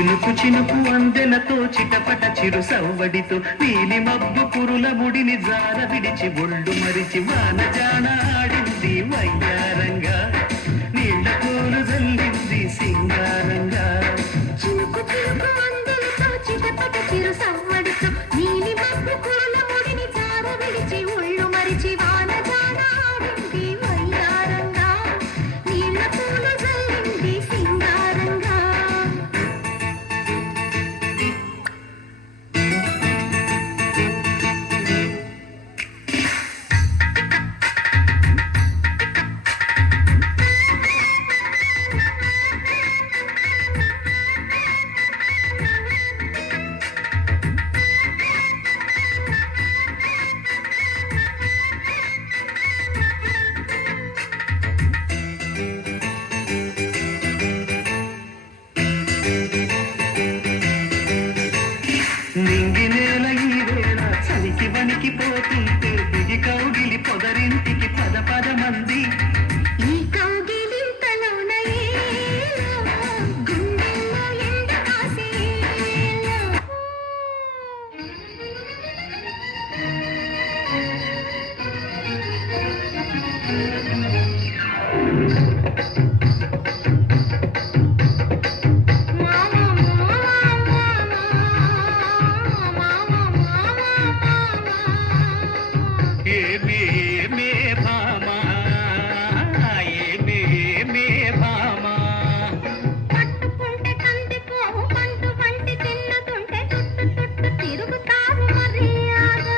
చినుకు చినుకు అందెలతో చిటపట చిరు సవ్వడితో నీలి మబ్బు పురుల ముడిని జార విడిచి ఒళ్ళు మరిచి వానజాన ఆడింది వయ్యారంగా నీళ్ళ పూలు జల్లింది సింగారంగా చినుకు చినుకు అందెలతో చిటపట చిరు సవ్వడితో నీలి మబ్బు పురుల ముడిని జార విడిచి ఒళ్ళు మరిచి వానజాన ఆడింది వయ్యారంగా నీళ్ళ పూలు జల్లింది సింగారంగా నింగి నేల ఈ వేళ చలికి వణికిపోతుంటే దిగి కౌగిలి పొదరింటికి పద పద మంది ఈ కౌగిలింతలోన ఏలో గుండెల్లో ఎండ కాసేలో ఏమే ఏమే భామా ఏమే ఏమే భామా పట్టుకుంటే కందిపోవు పండు వంటి తిన్నతుంటే చుట్టు చుట్టు తిరుగుతావు మర్యాద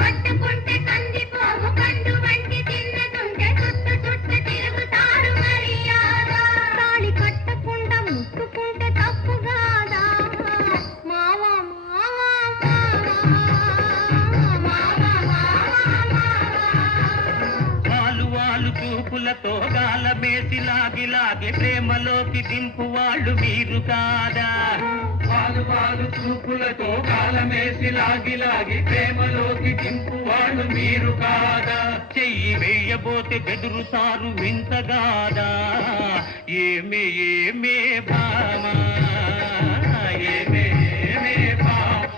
పట్టుకుంటే కందిపోవు పండు వంటి తిన్నతుంటే చుట్టు చుట్టు తిరుగుతారు మర్యాద తాళి కట్టకుండా ముట్టుకుంటే తప్పు కాదా మావా మావా వాలు వాలు చూపులతో గాలమేసి లాగి లాగి ప్రేమలోకి దింపు వాళ్ళు మీరు కాదా వాలు వాలు చూపులతో గాలమేసి లాగి లాగి ప్రేమలోకి దింపు వాళ్ళు మీరు కాదా చెయ్యి వేయబోతే బెదురుతారు వింతగాదా ఏమే ఏమే భామా ఏమే ఏమే భామా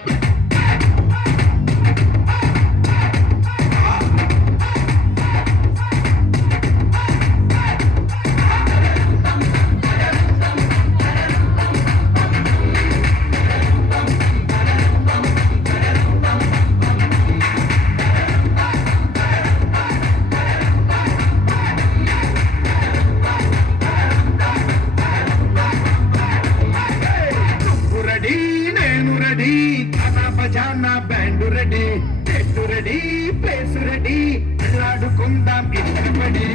రెడీ నేను రెడీ ఖానా బజానా బ్యాండ్ రెడీ చెట్టు రెడీ ప్లేస్ రెడీ ఆడుకుందాం ఇష్టపడి